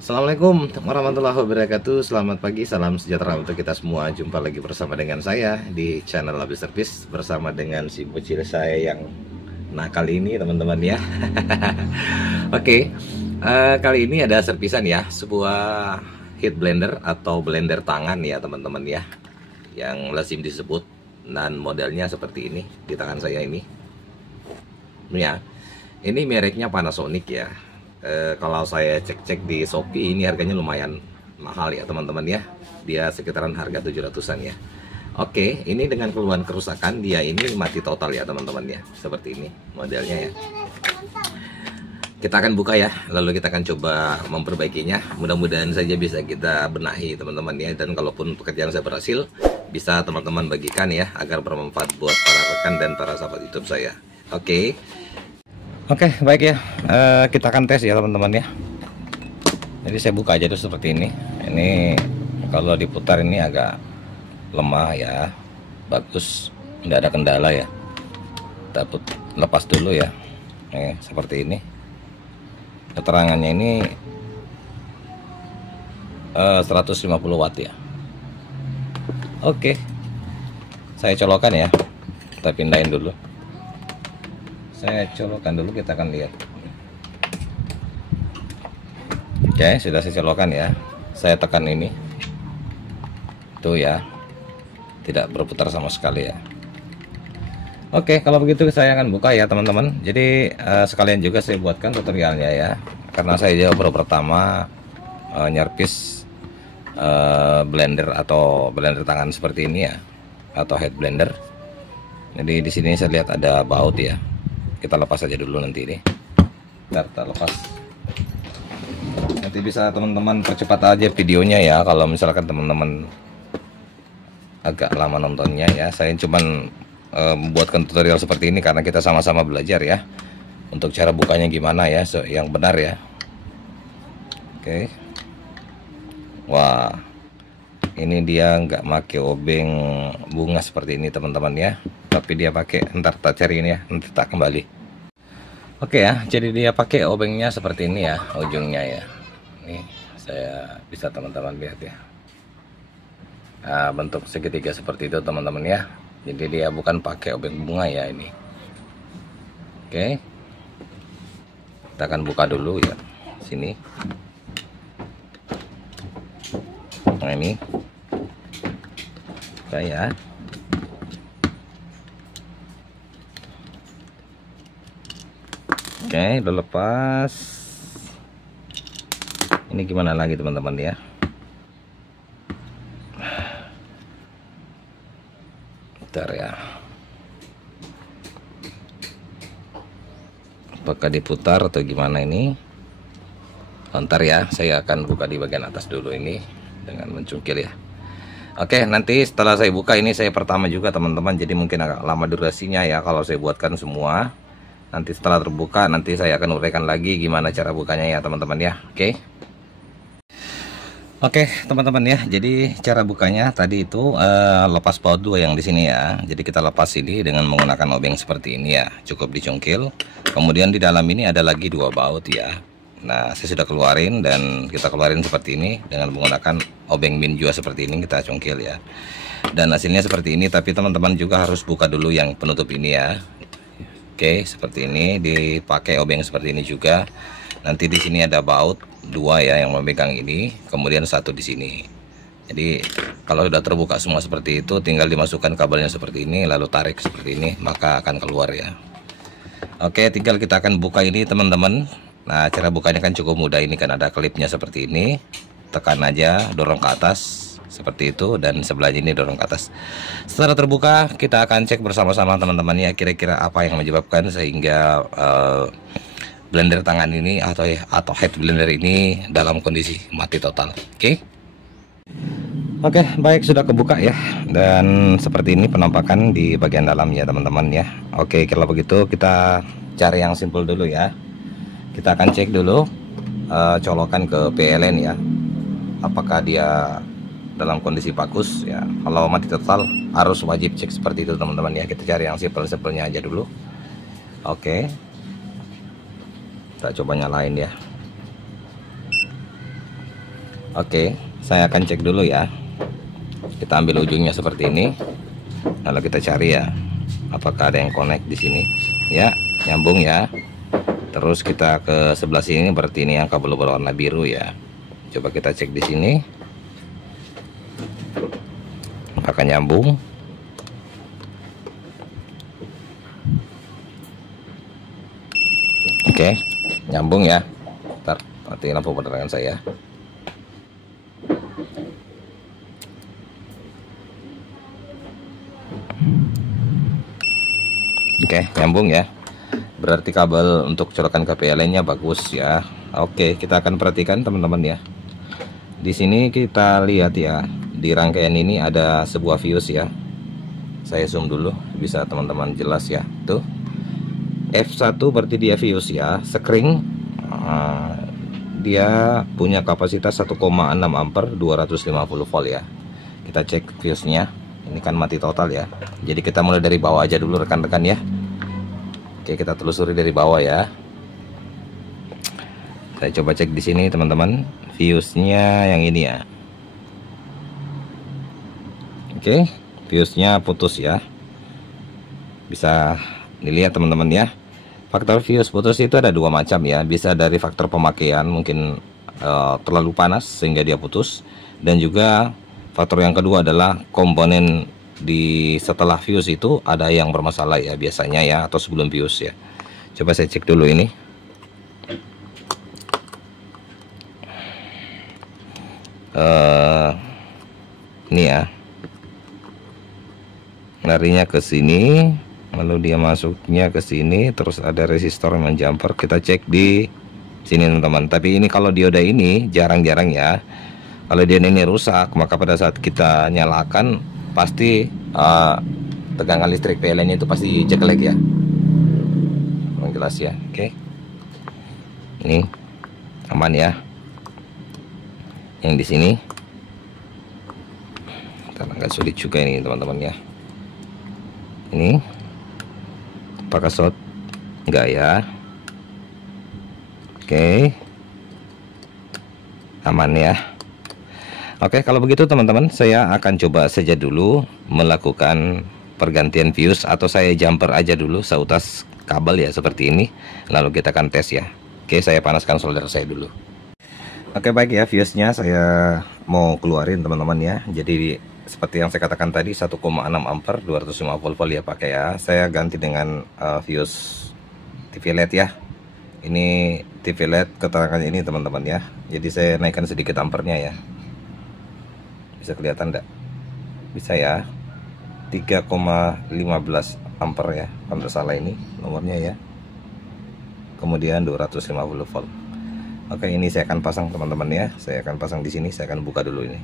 Assalamualaikum warahmatullahi wabarakatuh. Selamat pagi, salam sejahtera untuk kita semua. Jumpa lagi bersama dengan saya di channel Labi Service, bersama dengan si bocil saya yang nakal ini, teman-teman ya. Oke, kali ini ada servisan ya, sebuah heat blender atau blender tangan ya teman-teman ya, yang lazim disebut, dan modelnya seperti ini di tangan saya ini. Ya, ini mereknya Panasonic ya. Kalau saya cek-cek di Shopee, ini harganya lumayan mahal ya teman-teman ya. Dia sekitaran harga 700-an ya. Oke, ini dengan keluhan kerusakan, dia ini mati total ya teman-teman ya. Seperti ini modelnya ya. Kita akan buka ya, lalu kita akan coba memperbaikinya. Mudah-mudahan saja bisa kita benahi teman-teman ya. Dan kalaupun pekerjaan saya berhasil, bisa teman-teman bagikan ya, agar bermanfaat buat para rekan dan para sahabat YouTube saya. Oke, baik ya. Kita akan tes ya teman-teman ya. Jadi saya buka aja tuh seperti ini. Ini kalau diputar ini agak lemah ya. Bagus, tidak ada kendala ya. Kita lepas dulu ya. Seperti ini. Keterangannya ini 150 watt ya. Oke. Saya colokan ya. Kita pindahin dulu. Saya colokan dulu, kita akan lihat. Oke, sudah saya colokan ya. Saya tekan ini. Tuh ya. Tidak berputar sama sekali ya. Oke, kalau begitu saya akan buka ya teman-teman. Jadi sekalian juga saya buatkan tutorialnya ya. Karena saya juga baru pertama nyerpis blender atau blender tangan seperti ini ya, atau head blender. Jadi di sini saya lihat ada baut ya. Kita lepas aja dulu nanti ini. Kita lepas. Nanti bisa teman-teman percepat aja videonya ya, kalau misalkan teman-teman agak lama nontonnya ya. Saya cuman membuatkan tutorial seperti ini karena kita sama-sama belajar ya, untuk cara bukanya gimana ya, yang benar ya. Oke. Wah, ini dia nggak pakai obeng bunga seperti ini teman-teman ya, tapi dia pakai, ntar tak cari ini ya, nanti tak kembali. Oke ya, jadi dia pakai obengnya seperti ini ya, ujungnya ya. Nih saya bisa teman-teman lihat ya. Nah, bentuk segitiga seperti itu teman-teman ya. Jadi dia bukan pakai obeng bunga ya ini. Oke, kita akan buka dulu ya sini. Nah ini saya oke, udah lepas. Ini gimana lagi teman-teman ya. Bentar ya. Apakah diputar atau gimana ini? Bentar ya, saya akan buka di bagian atas dulu ini dengan mencungkil ya. Oke, nanti setelah saya buka ini, saya pertama juga teman-teman, jadi mungkin agak lama durasinya ya kalau saya buatkan semua. Nanti setelah terbuka, nanti saya akan uraikan lagi gimana cara bukanya ya teman-teman ya. Oke teman-teman ya, jadi cara bukanya tadi itu lepas baut dua yang di sini ya. Jadi kita lepas ini dengan menggunakan obeng seperti ini ya, cukup dicungkil. Kemudian di dalam ini ada lagi dua baut ya. Nah, saya sudah keluarin, dan kita keluarin seperti ini dengan menggunakan obeng min juga seperti ini, kita cungkil ya. Dan hasilnya seperti ini, tapi teman-teman juga harus buka dulu yang penutup ini ya. Oke, seperti ini, dipakai obeng seperti ini juga. Nanti di sini ada baut dua ya yang memegang ini, kemudian satu di sini. Jadi kalau sudah terbuka semua seperti itu, tinggal dimasukkan kabelnya seperti ini, lalu tarik seperti ini, maka akan keluar ya. Oke, tinggal kita akan buka ini teman-teman. Nah, cara bukanya kan cukup mudah, ini kan ada klipnya seperti ini. Tekan aja, dorong ke atas seperti itu, dan sebelah ini dorong ke atas. Setelah terbuka, kita akan cek bersama-sama teman-teman ya, kira-kira apa yang menyebabkan sehingga blender tangan ini atau head blender ini dalam kondisi mati total. Oke, baik, sudah kebuka ya, dan seperti ini penampakan di bagian dalamnya teman-teman ya. Oke, kalau begitu kita cari yang simpel dulu ya. Kita akan cek dulu colokan ke PLN ya, apakah dia dalam kondisi bagus ya. Kalau mati total harus wajib cek seperti itu teman-teman ya. Kita cari yang simpel-simpelnya aja dulu. Oke, kita coba nyalain ya. Oke, saya akan cek dulu ya. Kita ambil ujungnya seperti ini, lalu kita cari ya, apakah ada yang connect di sini. Ya, nyambung ya. Terus kita ke sebelah sini, berarti ini yang kabel berwarna biru ya. Coba kita cek di sini, apakah nyambung. Oke, nyambung ya. Ntar mati lampu penerangan saya. Oke, nyambung ya. Berarti kabel untuk colokan ke PLN-nya bagus ya. Oke, kita akan perhatikan teman-teman ya. Di sini kita lihat ya, di rangkaian ini ada sebuah fuse ya. Saya zoom dulu, bisa teman-teman jelas ya. Tuh, F1 berarti dia fuse ya, sekring. Dia punya kapasitas 1,6 ampere 250 volt ya. Kita cek fuse-nya. Ini kan mati total ya. Jadi kita mulai dari bawah aja dulu rekan-rekan ya. Oke, kita telusuri dari bawah ya. Saya coba cek di sini teman-teman, fuse-nya yang ini ya. Oke, fuse-nya putus ya. Bisa dilihat teman-teman ya. Faktor fuse putus itu ada dua macam ya. Bisa dari faktor pemakaian, mungkin terlalu panas sehingga dia putus. Dan juga faktor yang kedua adalah komponen di setelah fuse itu ada yang bermasalah ya biasanya ya, atau sebelum fuse ya. Coba saya cek dulu ini. Ini ya, larinya ke sini, lalu dia masuknya ke sini, terus ada resistor yang menjumper. Kita cek di sini teman-teman. Tapi ini kalau dioda ini jarang-jarang ya. Kalau dia ini rusak, maka pada saat kita nyalakan pasti tegangan listrik PLN itu pasti jelek ya. Kurang jelas ya. Oke, ini aman ya. Yang di sini agak sulit juga ini teman-teman ya. Ini apakah short? Enggak ya. Oke, aman ya. Oke, kalau begitu teman-teman, saya akan coba saja dulu melakukan pergantian fuse, atau saya jumper aja dulu seutas kabel ya seperti ini. Lalu kita akan tes ya. Oke, saya panaskan solder saya dulu. Oke, baik ya, fuse-nya saya mau keluarin teman-teman ya. Jadi seperti yang saya katakan tadi, 1,6 ampere 250 volt ya pakai ya. Saya ganti dengan fuse TV LED ya. Ini TV LED keterangan ini teman-teman ya. Jadi saya naikkan sedikit ampernya ya. Bisa kelihatan enggak? Bisa ya. 3,15 ampere ya, kalau tidak salah ini nomornya ya. Kemudian 250 volt. Oke, ini saya akan pasang teman-teman ya. Saya akan pasang di sini, saya akan buka dulu ini.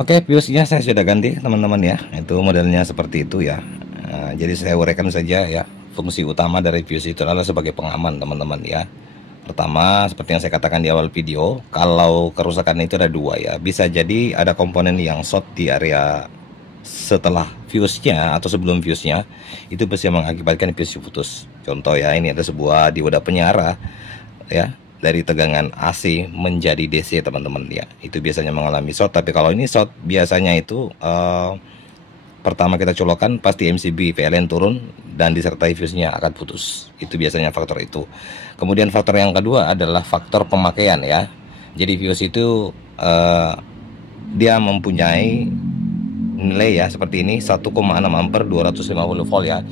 Oke, fuse-nya saya sudah ganti teman-teman ya. Itu modelnya seperti itu ya. Jadi saya uraikan saja ya. Fungsi utama dari fuse itu adalah sebagai pengaman teman-teman ya. Pertama, seperti yang saya katakan di awal video, kalau kerusakan itu ada dua ya. Bisa jadi ada komponen yang short di area setelah fuse-nya atau sebelum fuse-nya, itu bisa mengakibatkan fuse putus. Contoh ya, ini ada sebuah dioda penyara ya, dari tegangan AC menjadi DC teman-teman ya. Itu biasanya mengalami short. Tapi kalau ini short, biasanya itu pertama kita colokan pasti MCB PLN turun dan disertai fuse-nya akan putus. Itu biasanya faktor itu. Kemudian faktor yang kedua adalah faktor pemakaian ya. Jadi fuse itu dia mempunyai nilai ya seperti ini, 1,6 ampere 250 volt ya.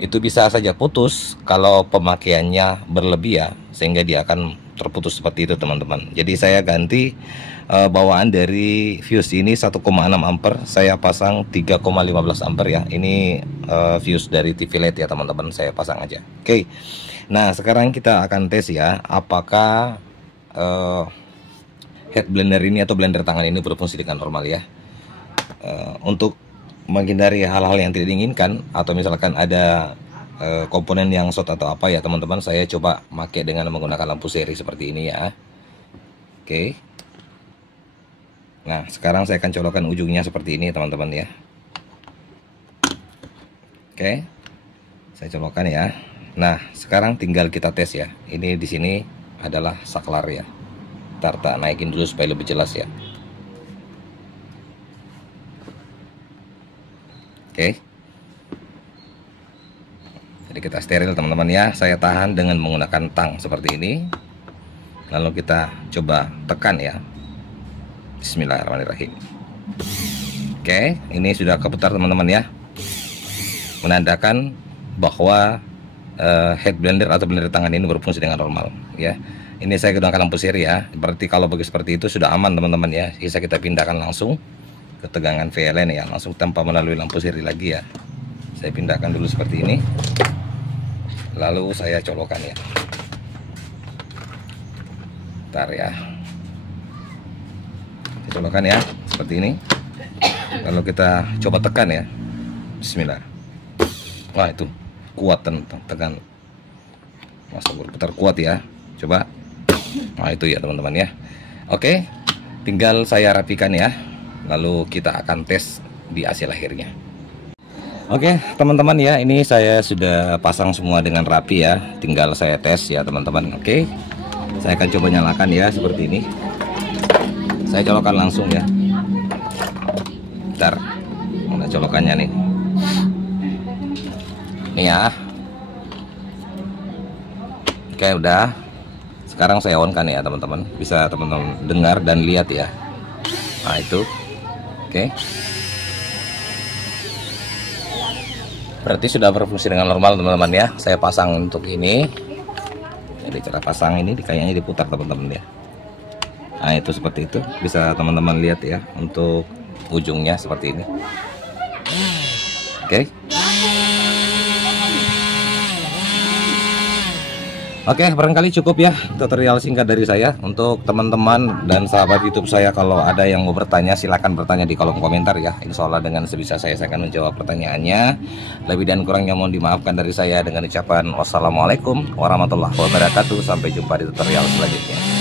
Itu bisa saja putus kalau pemakaiannya berlebih ya, sehingga dia akan terputus seperti itu teman-teman. Jadi saya ganti bawaan dari fuse ini 1,6 ampere, saya pasang 3,15 ampere ya. Ini fuse dari TV LED ya teman-teman, saya pasang aja. Oke. Nah, sekarang kita akan tes ya, apakah head blender ini atau blender tangan ini berfungsi dengan normal ya. Untuk menghindari hal-hal yang tidak diinginkan, atau misalkan ada komponen yang short atau apa ya teman-teman, saya coba pakai dengan menggunakan lampu seri seperti ini ya. Oke. Nah, sekarang saya akan colokkan ujungnya seperti ini teman-teman ya. Oke, saya colokkan ya. Nah, sekarang tinggal kita tes ya. Ini di sini adalah saklar ya. Ntar tak naikin dulu supaya lebih jelas ya. Oke. Jadi kita steril teman-teman ya. Saya tahan dengan menggunakan tang seperti ini. Lalu kita coba tekan ya. Bismillahirrahmanirrahim. Oke, ini sudah keputar teman-teman ya. Menandakan bahwa head blender atau blender tangan ini berfungsi dengan normal ya. Ini saya gunakan lampu seri ya. Berarti kalau begitu seperti itu sudah aman teman-teman ya. Bisa kita pindahkan langsung ke tegangan VLN ya, langsung tanpa melalui lampu seri lagi ya. Saya pindahkan dulu seperti ini. Lalu saya colokkan ya. Bentar ya. Saya colokkan ya seperti ini. Lalu kita coba tekan ya. Bismillah. Wah, itu kuat tekan. Masa berputar kuat ya. Coba. Nah, itu ya teman-teman ya. Oke, tinggal saya rapikan ya. Lalu kita akan tes di hasil akhirnya. Oke teman-teman ya, ini saya sudah pasang semua dengan rapi ya. Tinggal saya tes ya teman-teman. Oke, saya akan coba nyalakan ya seperti ini. Saya colokkan langsung ya. Bentar, mana colokannya nih? Nih ya. Oke, udah. Sekarang saya on kan ya teman-teman. Bisa teman-teman dengar dan lihat ya. Nah itu. Oke. Berarti sudah berfungsi dengan normal teman-teman ya. Saya pasang untuk ini. Jadi cara pasang ini kayaknya diputar teman-teman ya. Nah itu seperti itu. Bisa teman-teman lihat ya. Untuk ujungnya seperti ini. Oke. Oke, barangkali cukup ya tutorial singkat dari saya. Untuk teman-teman dan sahabat YouTube saya, kalau ada yang mau bertanya silahkan bertanya di kolom komentar ya. Insya Allah dengan sebisa saya akan menjawab pertanyaannya. Lebih dan kurangnya mohon dimaafkan dari saya dengan ucapan wassalamualaikum warahmatullahi wabarakatuh. Sampai jumpa di tutorial selanjutnya.